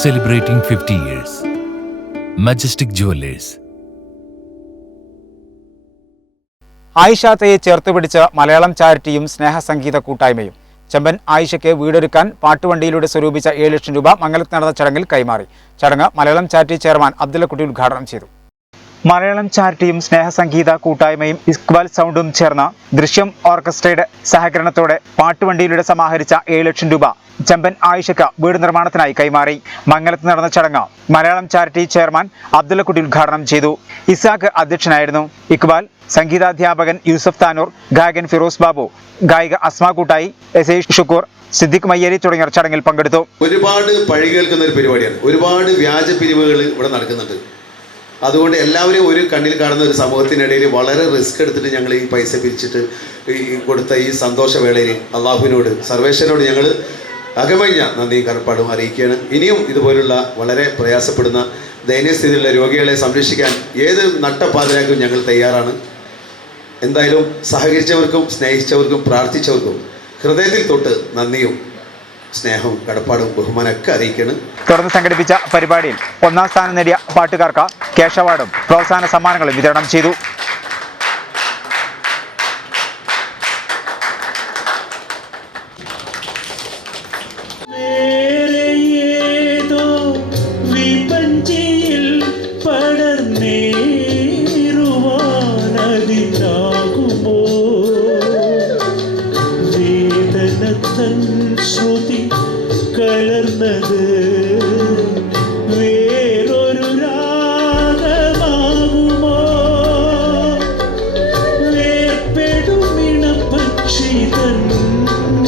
celebrating 50 years. Majestic Jewelers. ആയിഷാത്തയെ ചേർത്ത് പിടിച്ച മലയാളം ചാരിറ്റിയും സ്നേഹസംഗീത കൂട്ടായ്മയും ചെമ്പൻ ആയിഷയ്ക്ക് വീടൊരുക്കാൻ പാട്ടുവണ്ടിയിലൂടെ സ്വരൂപിച്ച ഏഴ് ലക്ഷം രൂപ മംഗലത്ത് നടന്ന ചടങ്ങിൽ കൈമാറി ചടങ്ങ് മലയാളം ചാരിറ്റി ചെയർമാൻ അബ്ദുള്ളക്കുട്ടി ഉദ്ഘാടനം ചെയ്തു മലയാളം ചാരിറ്റിയും സ്നേഹസംഗീത കൂട്ടായ്മയും ഇക്ബാൽ സൗണ്ടും ചേർന്ന ദൃശ്യം ഓർക്കസ്ട്രയുടെ സഹകരണത്തോടെ പാട്ടുവണ്ടിയിലൂടെ സമാഹരിച്ച ഏഴ് ലക്ഷം രൂപ ചെമ്പൻ ആയിഷയ്ക്ക് വീട് നിർമ്മാണത്തിനായി കൈമാറി. മംഗലത്ത് നടന്ന ചടങ്ങ് മലയാളം ചാരിറ്റി ചെയർമാൻ അബ്ദുള്ളക്കുട്ടി ഉദ്ഘാടനം ചെയ്തു. ഇസാഖ് അധ്യക്ഷനായിരുന്നു ഇക്ബാൽ. സംഗീതാധ്യാപകൻ യൂസഫ് താനൂർ ഗായകൻ ഫിറോസ് ബാബു ഗായിക അസ്മ കൂട്ടായി എസ് ഐ ഷുക്കൂർ സിദ്ദിഖ് മയ്യേരി തുടങ്ങിയവർ ചടങ്ങിൽ പങ്കെടുത്തു. ഒരുപാട് പഴി കേൾക്കുന്ന ഒരു പരിപാടിയാണ്. ഒരുപാട് വ്യാജ പിരിവുകൾ ഇവിടെ നടക്കുന്നുണ്ട്. അതുകൊണ്ട് എല്ലാവരും ഒരു കണ്ണിൽ കാണുന്ന ഒരു സമൂഹത്തിനിടയിൽ വളരെ റിസ്ക് എടുത്തിട്ട് ഞങ്ങൾ ഈ പൈസ പിരിച്ചിട്ട് ഈ കൊടുത്ത ഈ സന്തോഷവേളയിൽ അള്ളാഹുവിനോട് സർവേശ്വരനോട് ഞങ്ങൾ അകമഴിഞ്ഞ നന്ദിയും കടപ്പാടും അറിയിക്കുകയാണ്. ഇനിയും ഇതുപോലുള്ള വളരെ പ്രയാസപ്പെടുന്ന ദയനീയ ദയനീയസ്ഥിതിയിലുള്ള രോഗികളെ സംരക്ഷിക്കാൻ ഏത് നട്ടപ്പാതിരാക്കും ഞങ്ങൾ തയ്യാറാണ്. എന്തായാലും സഹകരിച്ചവർക്കും സ്നേഹിച്ചവർക്കും പ്രാർത്ഥിച്ചവർക്കും ഹൃദയത്തിൽ തൊട്ട് നന്ദിയും സ്നേഹവും കടപ്പാടും ബഹുമാനമൊക്കെ അറിയിക്കുന്നു തുടർന്ന് സംഘടിപ്പിച്ച പരിപാടിയിൽ ഒന്നാം സ്ഥാനം നേടിയ പാട്ടുകാർക്ക് ക്യാഷ് അവാർഡും പ്രോത്സാഹന സമ്മാനങ്ങളും വിതരണം ചെയ്തു Thank you. you.